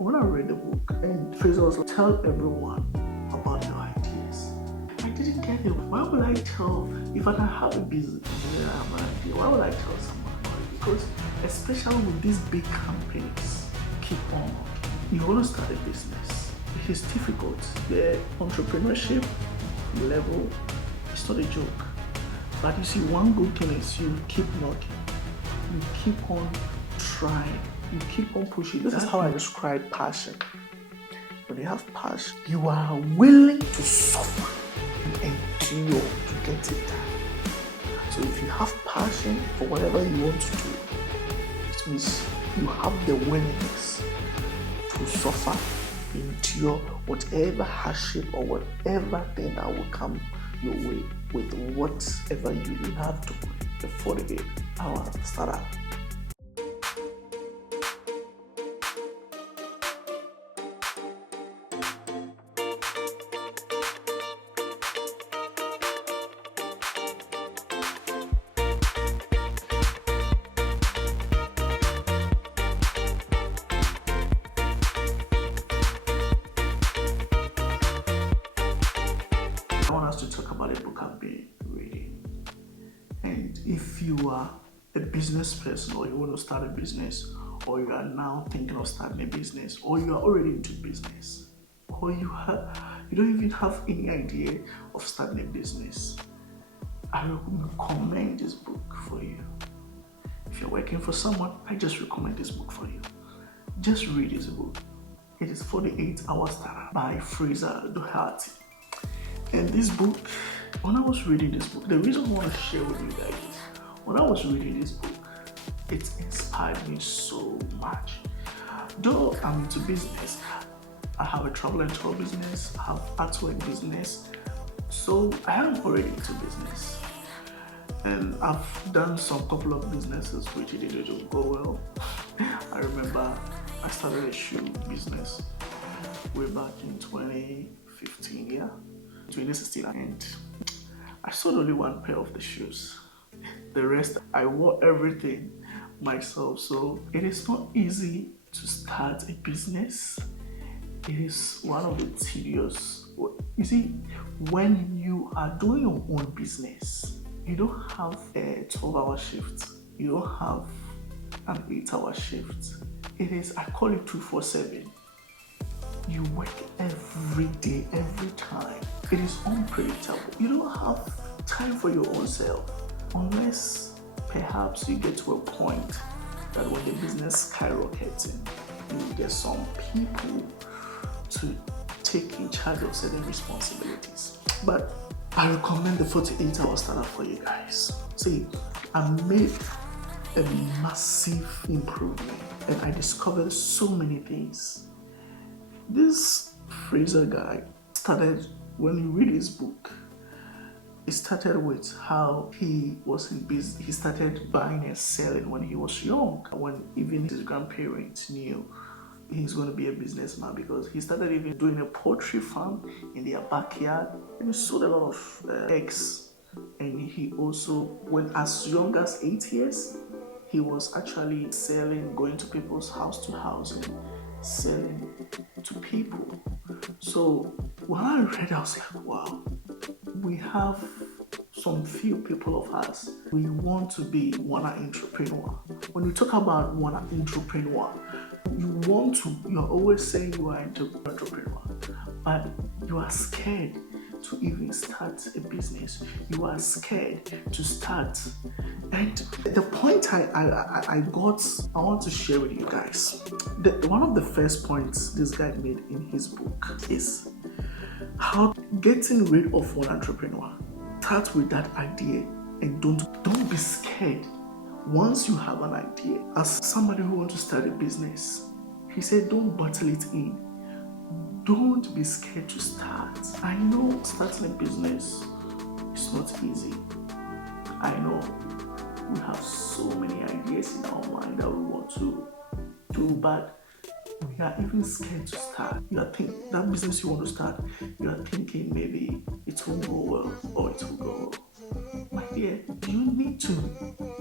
When I read the book, and Fraser was like, tell everyone about your ideas. I didn't get it. Why would I tell, if I can have a business and I have an idea, why would I tell someone about it? Because especially with these big companies, keep on. You want to start a business. It is difficult. The entrepreneurship level is not a joke. But you see, one good thing is you keep knocking. You keep on trying. You keep on pushing. This is how I describe passion. When you have passion, you are willing to suffer and endure to get it done. So if you have passion for whatever you want to do, it means you have the willingness to suffer, endure whatever hardship or whatever thing that will come your way with whatever you have to do before the get our startup. I want us to talk about a book I've been reading. And if you are a business person or you want to start a business, or you are now thinking of starting a business, or you are already into business, or you don't even have any idea of starting a business, I recommend this book for you. If you're working for someone, I just recommend this book for you. Just read this book. It is 48-Hour Startup by Fraser Doherty. And this book, when I was reading this book, the reason I want to share with you guys is, when I was reading this book, it inspired me so much. Though I'm into business, I have a travel and tour business, I have artwork business, so I am already into business. And I've done some couple of businesses which didn't go well. I remember I started a shoe business way back in 2015, 2016, and I sold only one pair of the shoes. The rest, I wore everything myself. So it is not easy to start a business. It is one of the tedious. You see, when you are doing your own business, you don't have a 12-hour shift. You don't have an 8-hour shift. It is, I call it 247. You work every day, every time. It is unpredictable. You don't have time for your own self unless perhaps you get to a point that when the business skyrockets and you get some people to take in charge of certain responsibilities. But I recommend the 48-Hour Startup for you guys. See, I made a massive improvement and I discovered so many things. This Fraser guy started, when you read his book, it started with how he was in business. He started buying and selling when he was young, when even his grandparents knew he's going to be a businessman, because he started even doing a poultry farm in their backyard and he sold a lot of eggs. And he also, when as young as 8 years, he was actually selling, going to people's house to house and selling to people. So when I read, I was like, wow, we have some few people of us. We want to be one entrepreneur. When you talk about one entrepreneur, you're always saying you are an entrepreneur, but you are scared to even start a business. You are scared to start. And the point I want to share with you guys, one of the first points this guy made in his book is how getting rid of one entrepreneur. Start with that idea and don't be scared. Once you have an idea, as somebody who wants to start a business, he said don't bottle it in. Don't be scared to start. I know starting a business is not easy. I know we have so many ideas in our mind that we want to do, but we are even scared to start. You are thinking that business you want to start, you are thinking maybe it won't go well or it will go well. My dear, you need to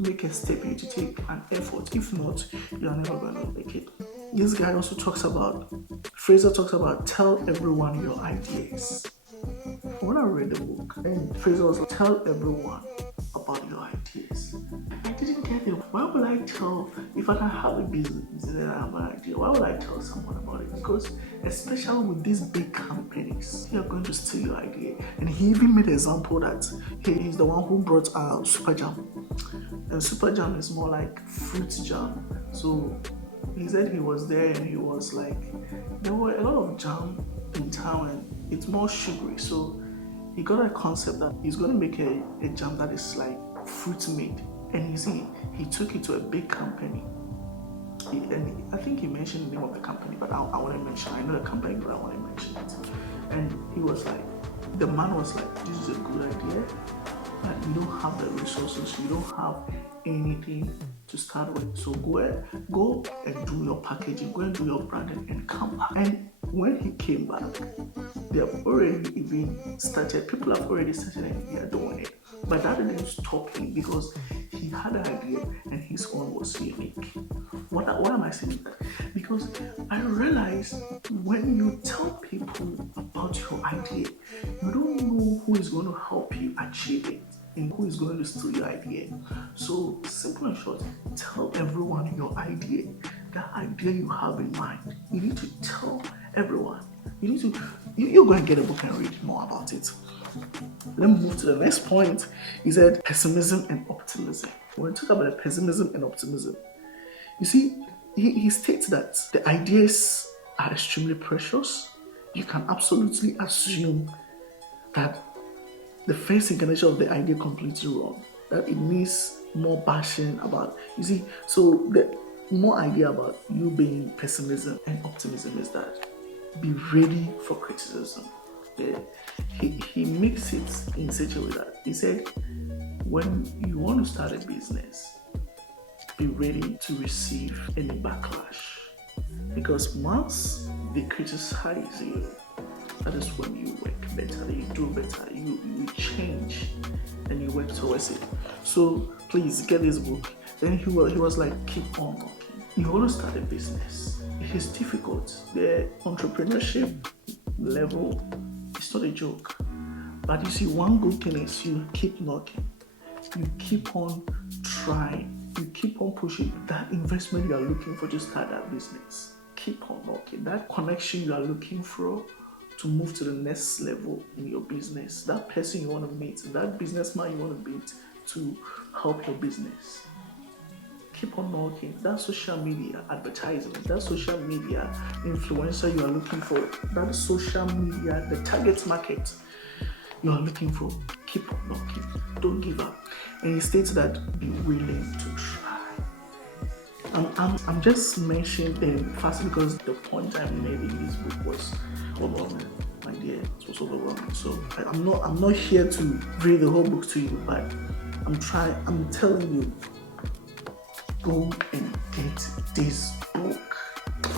make a step, you need to take an effort. If not, you are never going to make it. This guy also talks about, Fraser talks about tell everyone your ideas. When I read the book, and Fraser was like, tell everyone about your ideas. I didn't get it. Why would I tell, if I can have a business and I have an idea, why would I tell someone about it? Because especially with these big companies, they are going to steal your idea. And he even made an example that he's the one who brought Super Jam. And Super Jam is more like fruit jam. So he said he was there and he was like, there were a lot of jam in town and it's more sugary. So he got a concept that he's going to make a jam that is like fruit made. And you see, he took it to a big company. And I think he mentioned the name of the company, but I want to mention, I know the company, but I want to mention it. And he was like, the man was like, this is a good idea, but you don't have the resources, you don't have anything to start with. So go and do your packaging, go and do your branding and come back. And when he came back, they have already even started, people have already started and they are doing it. But that didn't stop him because he had an idea and his own was unique. Why am I saying that? Because I realize when you tell people about your idea, you don't know who is going to help you achieve it and who is going to steal your idea. So simple and short, tell everyone your idea, that idea you have in mind. You need to tell everyone. You go and get a book and read more about it. Let me move to the next point. He said pessimism and optimism. When we talk about pessimism and optimism, you see, he states that the ideas are extremely precious. You can absolutely assume that the first incarnation of the idea completely wrong, that it needs more bashing about. You see, so the more idea about you being pessimism and optimism is that be ready for criticism. Yeah. He makes it in such a way that he said, when you want to start a business, be ready to receive any backlash. Because once they criticize you, that is when you work better, you do better, you change and you work towards it. So please get this book. Then he was like, keep on working. You want to start a business. It is difficult. The entrepreneurship level, it's not a joke. But you see, one good thing is you keep knocking. You keep on trying. You keep on pushing. That investment you are looking for to start that business, keep on knocking. That connection you are looking for to move to the next level in your business, that person you want to meet, that businessman you want to meet to help your business, keep on knocking. That social media advertisement, that social media influencer you are looking for, that social media, the target market you are looking for, keep on knocking. Don't give up. And he states that be willing to try. I'm just mentioning them fast because the point I made in this book was overwhelming. My dear, it was overwhelming. So I'm not here to read the whole book to you, but I'm telling you, go and get this book.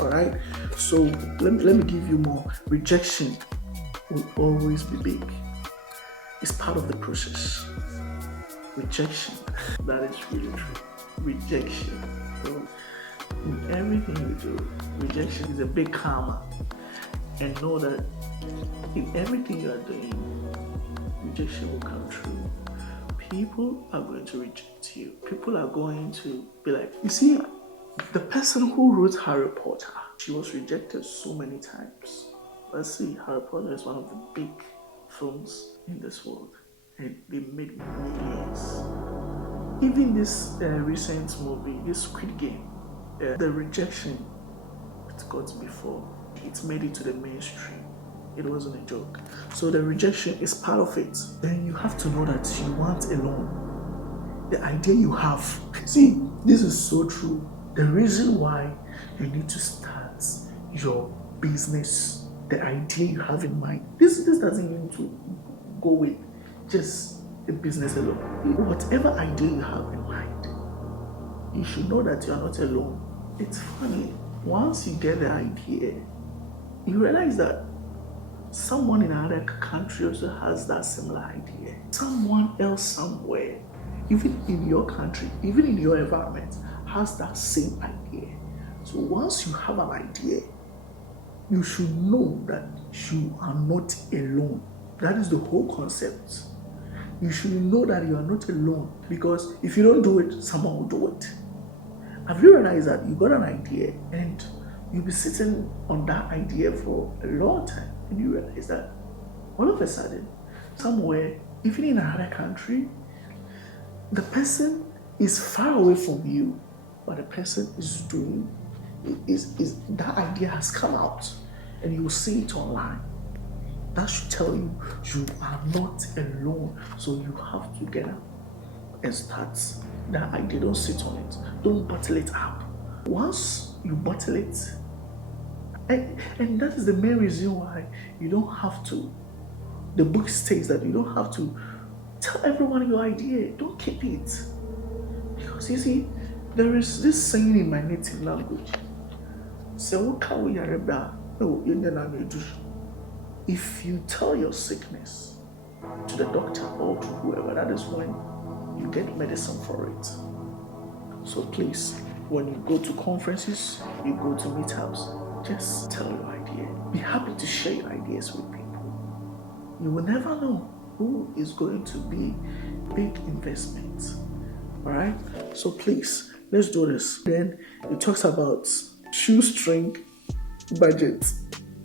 Alright? So let me give you more. Rejection will always be big. It's part of the process. Rejection, that is really true. Rejection. So in everything you do, rejection is a big karma. And know that in everything you are doing, rejection will come true. People are going to reject you. People are going to be like, you see, the person who wrote Harry Potter, she was rejected so many times. Let's see, Harry Potter is one of the big films in this world, and they made millions. Even this recent movie, this Squid Game, the rejection it got before it made it to the mainstream. It wasn't a joke. So the rejection is part of it. Then you have to know that you want alone. The idea you have. See, this is so true. The reason why you need to start your business, the idea you have in mind, this doesn't mean to go with just a business alone. Whatever idea you have in mind, you should know that you are not alone. It's funny. Once you get the idea, you realize that someone in another country also has that similar idea. Someone else somewhere, even in your country, even in your environment, has that same idea. So So once you have an idea, you should know that you are not alone. That is the whole concept. You should know that you are not alone, because if you don't do it, someone will do it. Have you realized that you got an idea and you'll be sitting on that idea for a long time, and you realize that all of a sudden, somewhere, even in another country, the person is far away from you, but the person is doing is that idea has come out, and you will see it online. That should tell you you are not alone. So you have to get up and start that idea. Don't sit on it. Don't bottle it up. Once you bottle it, and that is the main reason why you don't have to. The book states that you don't have to tell everyone your idea. Don't keep it. Because you see, there is this saying in my native language. If you tell your sickness to the doctor or to whoever, that is when you get medicine for it. So please, when you go to conferences, you go to meetups, just tell your idea. Be happy to share your ideas with people. You will never know who is going to be big investment. All right? So please, let's do this. Then it talks about shoestring budget,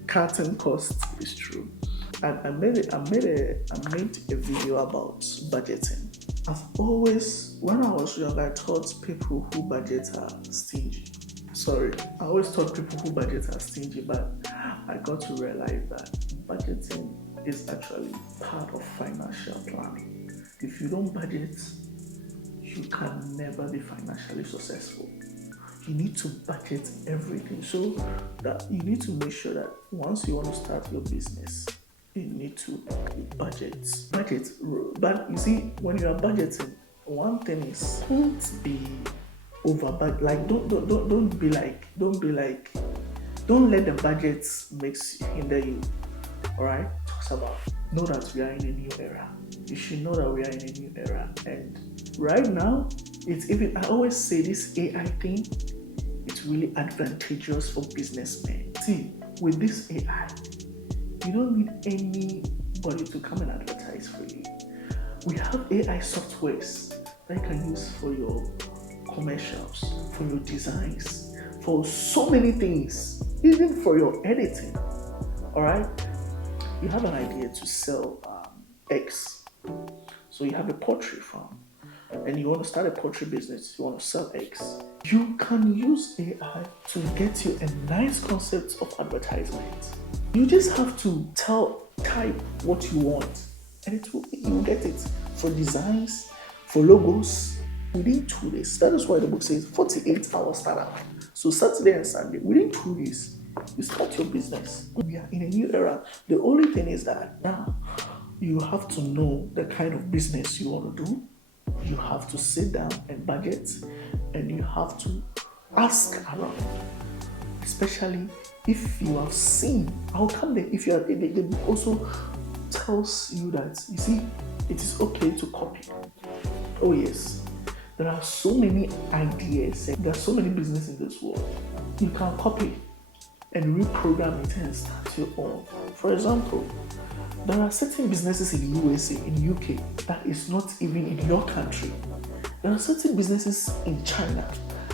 cutting costs. Is true. I made a video about budgeting. I've always, when I was young, I thought people who budget are stingy. I always thought people who budget are stingy, but I got to realize that budgeting is actually part of financial planning. If you don't budget, you can never be financially successful. You need to budget everything, so that you need to make sure that once you want to start your business, you need to budget. But you see, when you are budgeting, one thing is, don't be over budget. Like don't let the budget hinder you. All right, talks about, know that we are in a new era. You should know that we are in a new era, and right now, it's even, I always say this AI thing, it's really advantageous for businessmen. See, with this AI, you don't need anybody to come and advertise for you. We have AI softwares that you can use for your commercials, for your designs, for so many things, even for your editing. All right? You have an idea to sell eggs. So you have a poultry farm, and you want to start a poultry business, you want to sell eggs. You can use AI to get you a nice concept of advertisement. You just have to type what you want, and you will get it. For designs, for logos, within 2 days. That is why the book says 48-hour startup. So Saturday and Sunday, within 2 days, you start your business. We are in a new era. The only thing is that now you have to know the kind of business you want to do. You have to sit down and budget, and you have to ask around, especially if you have seen. I'll come there. If you are, the book also tells you that, you see, it is okay to copy. Oh yes, there are so many ideas. There are so many businesses in this world. You can copy and reprogram it and start your own. For example, there are certain businesses in the USA, in the UK, that is not even in your country. There are certain businesses in China,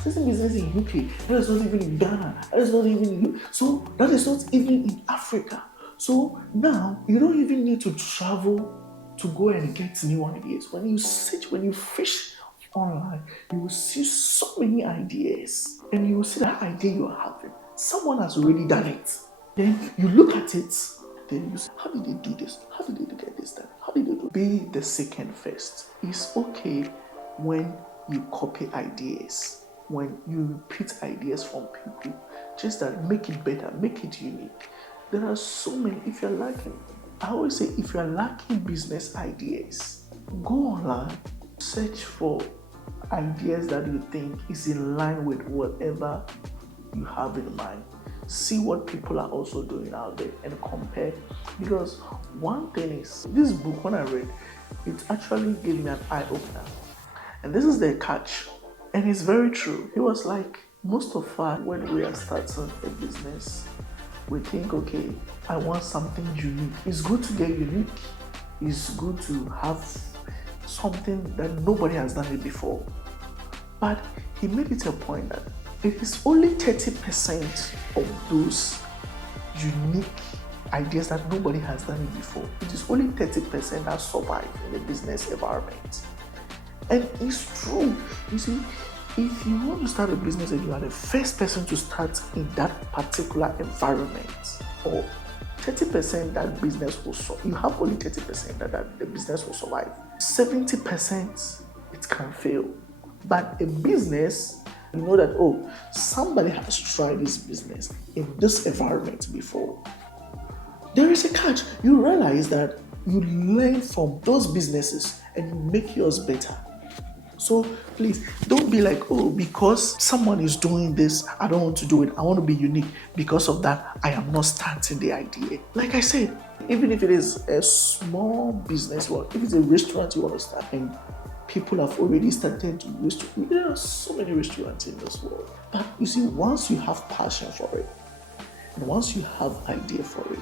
certain businesses in UK, that is not even in Ghana, that is not even in so that is not even in Africa. So now you don't even need to travel to go and get new ideas. When you fish online, you will see so many ideas, and you will see that idea you are having, someone has already done it. Then you look at it, then you say, how did they do this? How did they get this done? How did they do? Be the second first. It's okay when you copy ideas, when you repeat ideas from people, just that make it better, make it unique. There are so many. If you're lacking, I always say, if you're lacking business ideas, go online, search for ideas that you think is in line with whatever you have in mind. See what people are also doing out there and compare. Because one thing is, this book, when I read, it actually gave me an eye opener. And this is the catch. And it's very true. He was like, Most of us, when we are starting a business, we think, okay, I want something unique. It's good to get unique. It's good to have something that nobody has done it before. But he made it a point that it is only 30% of those unique ideas that nobody has done it before. It is only 30% that survive in the business environment. And it's true. You see, if you want to start a business and you are the first person to start in that particular environment, or 30% that business will survive, you have only 30% that the business will survive. 70% it can fail. But a business, you know that, oh, somebody has tried this business in this environment before. There is a catch. You realize that you learn from those businesses and you make yours better. So please don't be like, oh, because someone is doing this, I don't want to do it. I want to be unique. Because of that, I am not starting the idea. Like I said, even if it is a small business, or if it's a restaurant you want to start, and people have already started to restaurant. There are so many restaurants in this world. But you see, once you have passion for it, and once you have idea for it,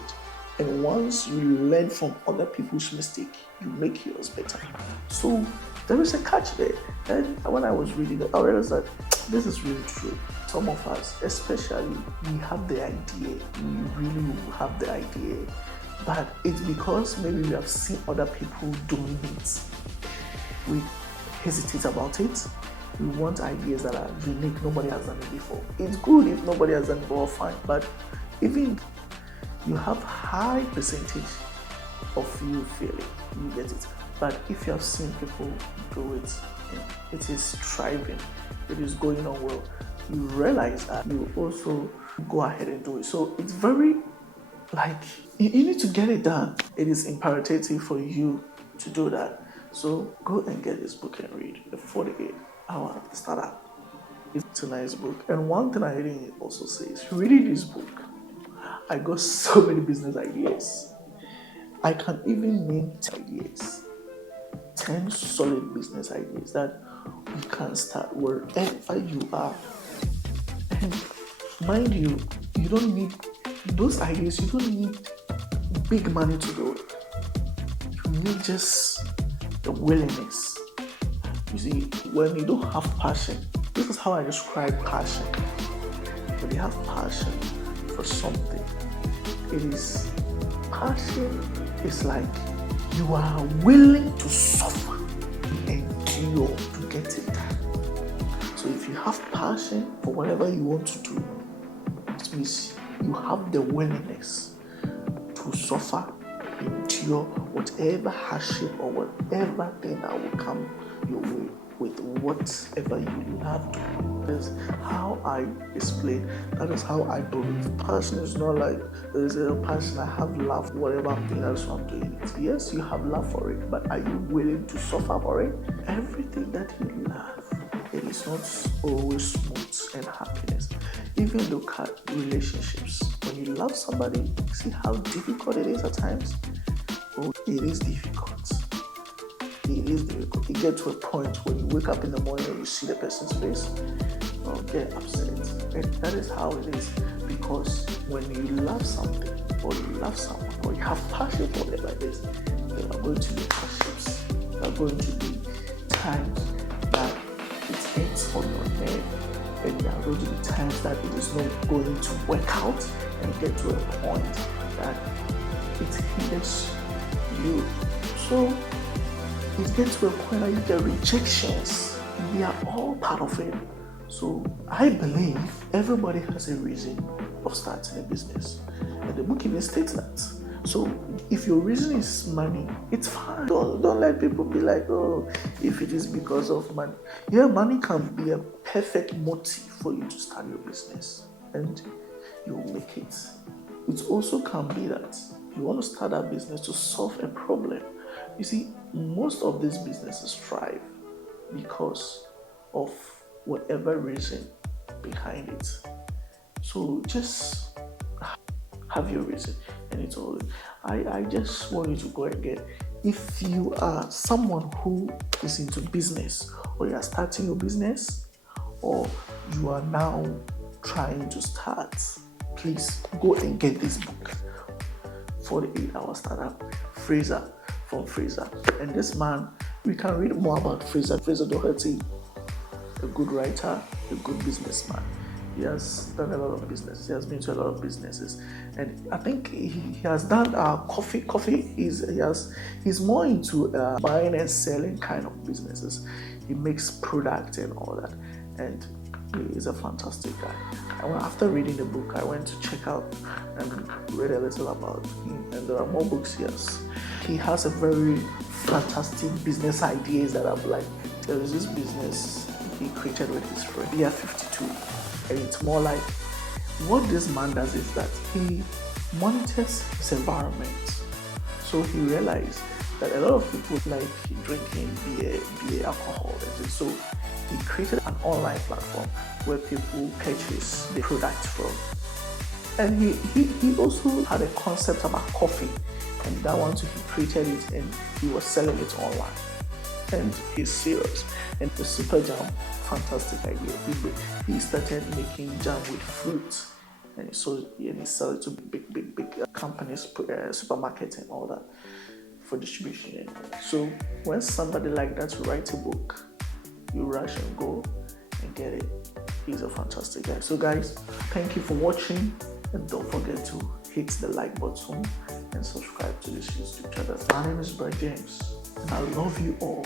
and once you learn from other people's mistake, you make yours better. So there is a catch there. And when I was reading it, I realized that this is really true. Some of us, especially, we have the idea. We really have the idea. But it's because maybe we have seen other people doing it. We hesitate about it. We want ideas that are unique. Nobody has done it before. It's good if nobody has done it before, fine. But even you have high percentage of you failing, you get it. But if you have seen people do it, it is thriving, it is going on well, you realize that you also go ahead and do it. So it's very, like, you need to get it done. It is imperative for you to do that. So go and get this book and read, The 48-Hour Startup. It's a nice book. And one thing I didn't also say is, reading this book, I got so many business ideas. I can even name 10 ideas. 10 solid business ideas that you can start wherever you are. And mind you, you don't need those ideas, you don't need big money to do it. You need just the willingness. You see, when you don't have passion, this is how I describe passion. When you have passion for something, passion is like you are willing to suffer and endure to get it done. So if you have passion for whatever you want to do, it means you have the willingness to suffer, endure whatever hardship or whatever thing that will come your way with whatever you have to do. That's how I explain. That is how I believe. Passion is not like there's a passion, I have love, whatever I'm doing, that's why I'm doing it. Yes, you have love for it, but are you willing to suffer for it? Everything that you love, it is not always smooth and happiness. Even look at relationships. When you love somebody, see how difficult it is at times? Oh, it is difficult. It is difficult. You get to a point when you wake up in the morning and you see the person's face, you get upset. And that is how it is. Because when you love something, or you love someone, or you have passion for whatever it is, there are going to be hardships. There are going to be times that it hits on your head, and there are going to be times that it is not going to work out, and get to a point that it hinders you. So it gets to a point that you get rejections. They are all part of it. So I believe everybody has a reason of starting a business. And the book even states that. So if your reason is money, it's fine. Don't let people be like, oh, if it is because of money. Yeah, money can be a perfect motive for you to start your business. And you'll make it. It also can be that you want to start a business to solve a problem. You see, most of these businesses thrive because of whatever reason behind it. So just have your reason, and it's all. I just want you to go and get. If you are someone who is into business, or you are starting your business, or you are now trying to start, please go and get this book, 48 Hour Startup, Fraser, from Fraser. And this man, we can read more about Fraser Doherty, a good writer, a good businessman. He has done a lot of business. He has been to a lot of businesses, and I think he has done coffee. He's more into buying and selling kind of businesses. He makes product and all that, and he is a fantastic guy. After reading the book, I went to check out and read a little about him, and there are more books. Yes, he has a very fantastic business ideas that I'm like. There is this business he created with his friend, Year 52. And it's more like, what this man does is that he monitors his environment. So he realized that a lot of people like drinking beer, alcohol, and so he created an online platform where people purchase the product from. And he also had a concept about coffee, and that one too, he created it and he was selling it online. And he's serious, and the super jam, fantastic idea. He started making jam with fruit, and he sold it to big companies, supermarkets and all that for distribution. So when somebody like that writes a book, you rush and go and get it. He's a fantastic guy. So guys, thank you for watching, and don't forget to hit the like button and subscribe to this YouTube channel. My name is Brad James, and I love you all.